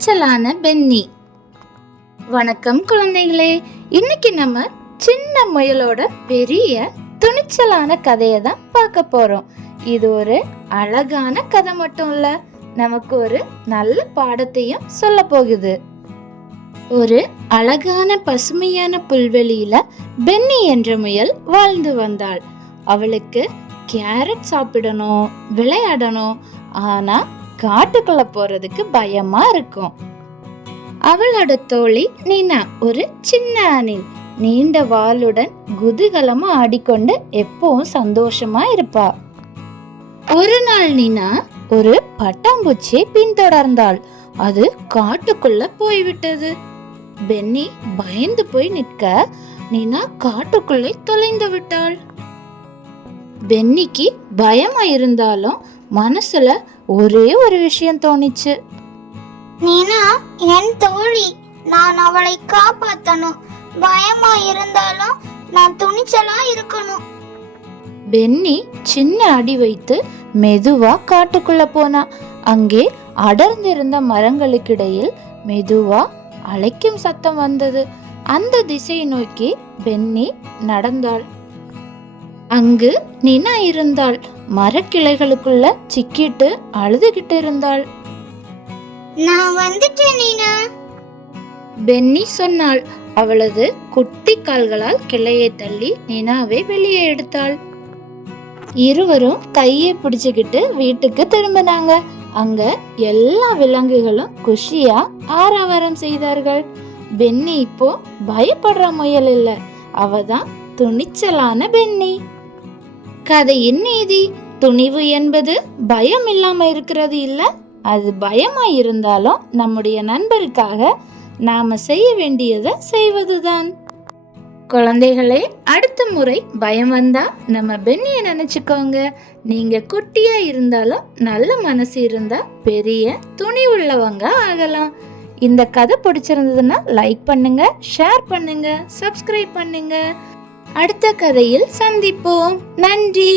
துணிச்சலான பென்னி. வணக்கம் குழந்தைகளே. இன்னைக்கு நம்ம சின்ன முயலோட பெரிய துணிச்சலான கதையை தான் பார்க்க போறோம். இது ஒரு அழகான கதை மட்டும் இல்ல, நமக்கு ஒரு நல்ல பாடத்தையும் சொல்ல போகுது. ஒரு அழகான பசுமையான புல்வெளியில பென்னி என்ற முயல் வாழ்ந்து வந்தாள். அவளுக்கு கேரட் சாப்பிடணும், விளையாடணும், ஆனா காட்டுக்குள்ள போறதுக்கு பயமா இருக்கும். அவளோட தோழி நீனா ஒரு சின்ன அணில், நீண்ட வாளுடன் குதூகலமா ஆடிக்கொண்டு எப்பவும் சந்தோஷமா இருப்பா. ஒரு நாள் நீனா ஒரு பட்டாம்பூச்சியை பின்தொடர்ந்தாள். அது காட்டுக்குள்ள போய்விட்டது. பென்னி பயந்து போய் நிற்க நீனா காட்டுக்குள்ளே தொலைந்து விட்டாள். பென்னிக்கு பயமா இருந்தாலும் மனசுல ஒரே ஒரு விஷயம் தோணிச்சு. நீனா என் தோழி, நான் அவளை காப்பாத்தணும். பயமா இருந்தாலும் நான் துணிச்சலா இருக்கணும். பென்னி சின்ன அடி வைத்து மெதுவா காட்டுக்குள்ள போனா. அங்கே அடர்ந்திருந்த மரங்களுக்கிடையில் மெதுவா அழைக்கும் சத்தம் வந்தது. அந்த திசையை நோக்கி பென்னி நடந்தாள். அங்கு நீனா இருந்தாள். மரக்கிளைகளுக்குள்ள சிக்கிட்டு அழுதுகிட்டு இருந்தாள். நான் வந்துட்டேன் நீனா, பென்னி சொன்னாள். அவளது குட்டி கால்களால் கிளையை தள்ளி நீனாவை வெளியே எடுத்தாள். இருவரும் கையை பிடிச்சுக்கிட்டு வீட்டுக்கு திரும்பினாங்க. அங்க எல்லா விலங்குகளும் குஷியா ஆரவாரம் செய்தார்கள். பென்னி இப்போ பயப்படுற முயல் இல்ல, அவதான் துணிச்சலான பென்னி. கதையின் நீதி: துணிவு என்பது பயம் இல்லாம இருக்கிறது இல்ல, அது பயமா இருந்தாலும் நம்முடைய நண்பருக்காக நாம செய்ய வேண்டியதை செய்வதுதான். குழந்தைகளே, அடுத்த முறை பயம் வந்தா நம்ம பென்னிய நினைச்சுக்கோங்க. நீங்க குட்டியா இருந்தாலும் நல்ல மனசு இருந்தா பெரிய துணி உள்ளவங்க ஆகலாம். இந்த கதை பிடிச்சிருந்ததுன்னா லைக் பண்ணுங்க, ஷேர் பண்ணுங்க, சப்ஸ்கிரைப் பண்ணுங்க. அடுத்த கதையில் சந்திப்போம். நன்றி.